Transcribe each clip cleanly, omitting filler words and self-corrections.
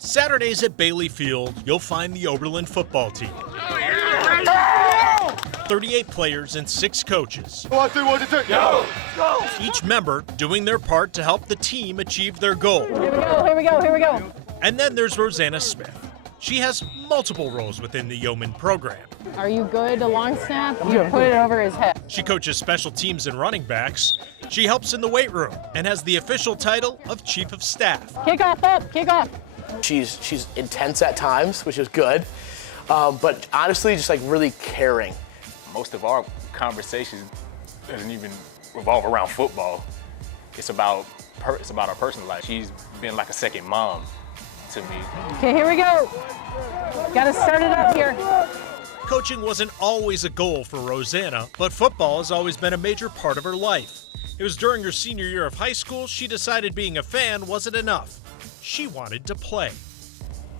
Saturdays at Bailey Field, you'll find the Oberlin football team. 38 players and 6 coaches. 1, 2, 1, 2, 3. Go! Go! Each member doing their part to help the team achieve their goal. Here we go. And then there's Roseanna Smith. She has multiple roles within the Yeoman program. Are you good to long snap? You put it over his head. She coaches special teams and running backs. She helps in the weight room and has the official title of Chief of Staff. Kickoff up, kickoff. She's intense at times, which is good, but honestly, just like really caring. Most of our conversations doesn't even revolve around football. It's about our personal life. She's been like a second mom to me. Okay, here we go. Gotta start it up here. Coaching wasn't always a goal for Rosanna, but football has always been a major part of her life. It was during her senior year of high school she decided being a fan wasn't enough. She wanted to play.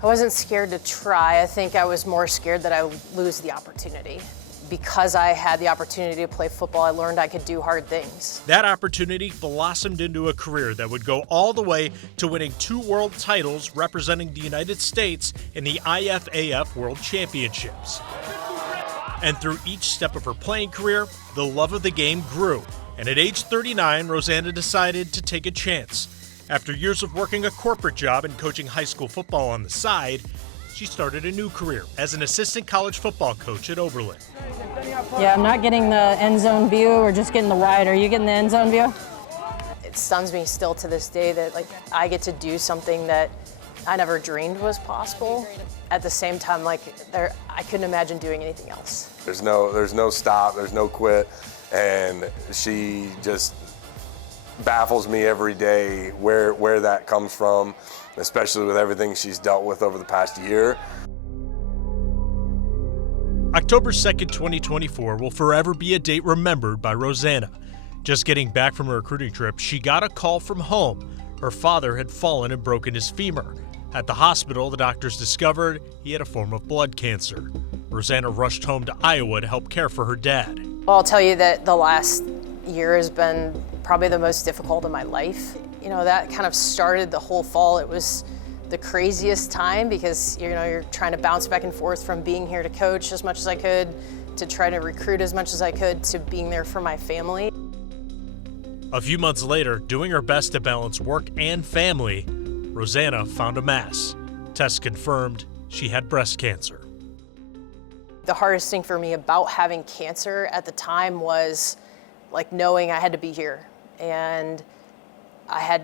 I wasn't scared to try. I think I was more scared that I would lose the opportunity. Because I had the opportunity to play football, I learned I could do hard things. That opportunity blossomed into a career that would go all the way to winning 2 world titles representing the United States in the IFAF World Championships. And through each step of her playing career, the love of the game grew. And at age 39, Rosanna decided to take a chance. After years of working a corporate job and coaching high school football on the side, she started a new career as an assistant college football coach at Oberlin. Yeah, I'm not getting the end zone view, we're just getting the wide. Are you getting the end zone view? It stuns me still to this day that I get to do something that I never dreamed was possible. At the same time, I couldn't imagine doing anything else. There's no stop, there's no quit, and she just baffles me every day where that comes from, especially with everything she's dealt with over the past year. October 2nd, 2024 will forever be a date remembered by Rosanna. Just getting back from her recruiting trip, she got a call from home. Her father had fallen and broken his femur. At the hospital, the doctors discovered he had a form of blood cancer. Rosanna rushed home to Iowa to help care for her dad. Well, I'll tell you that the last year has been probably the most difficult of my life. You know, that kind of started the whole fall. It was the craziest time because, you're trying to bounce back and forth from being here to coach as much as I could, to try to recruit as much as I could, to being there for my family. A few months later, doing her best to balance work and family, Rosanna found a mass. Tests confirmed she had breast cancer. The hardest thing for me about having cancer at the time was knowing I had to be here, and I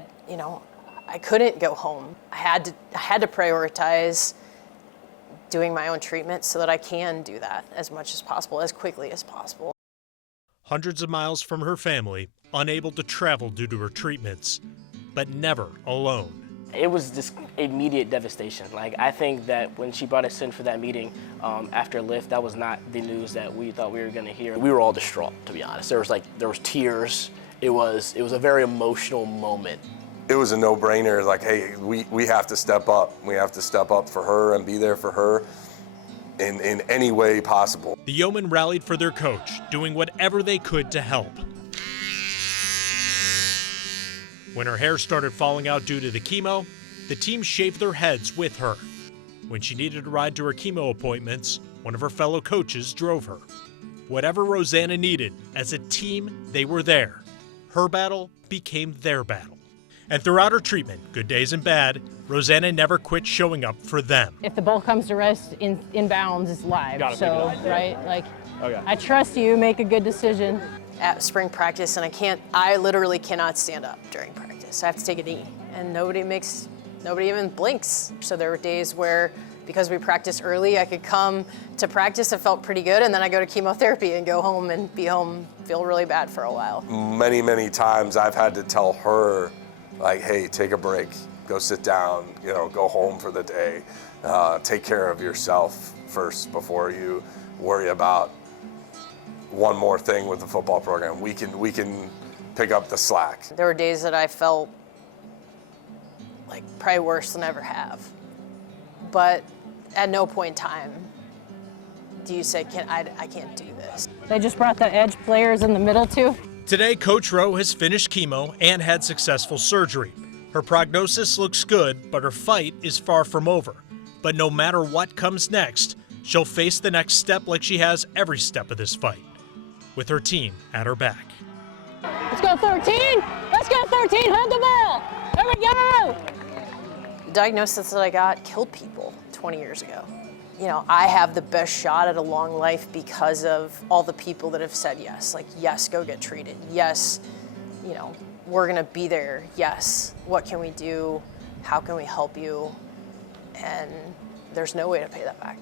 couldn't go home. I had to prioritize doing my own treatment so that I can do that as much as possible, as quickly as possible. Hundreds of miles from her family, unable to travel due to her treatments, but never alone. It was this immediate devastation. I think that when she brought us in for that meeting after Lyft, that was not the news that we thought we were going to hear. We were all distraught, to be honest. There was tears. It was a very emotional moment. It was a no-brainer, hey, we have to step up. We have to step up for her and be there for her in any way possible. The Yeoman rallied for their coach, doing whatever they could to help. When her hair started falling out due to the chemo, the team shaved their heads with her. When she needed a ride to her chemo appointments, one of her fellow coaches drove her. Whatever Rosanna needed, as a team, they were there. Her battle became their battle. And throughout her treatment, good days and bad, Rosanna never quit showing up for them. If the ball comes to rest in bounds, it's live. So, right? Okay. I trust you, make a good decision. At spring practice, and I literally cannot stand up during practice. I have to take a knee, and nobody even blinks. So there were days where, because we practiced early, I could come to practice, it felt pretty good, and then I go to chemotherapy and go home and be home, feel really bad for a while. Many, many times I've had to tell her, hey, take a break, go sit down, go home for the day, take care of yourself first before you worry about one more thing with the football program. We can pick up the slack. There were days that I felt probably worse than I ever have. But at no point in time do you say, I can't do this. They just brought the edge players in the middle too. Today, Coach Rowe has finished chemo and had successful surgery. Her prognosis looks good, but her fight is far from over. But no matter what comes next, she'll face the next step like she has every step of this fight, with her team at her back. Let's go 13! Let's go 13! Hold the ball! There we go! The diagnosis that I got killed people 20 years ago. You know, I have the best shot at a long life because of all the people that have said yes. Like, yes, go get treated. Yes, you know, we're gonna be there. Yes, what can we do? How can we help you? And there's no way to pay that back.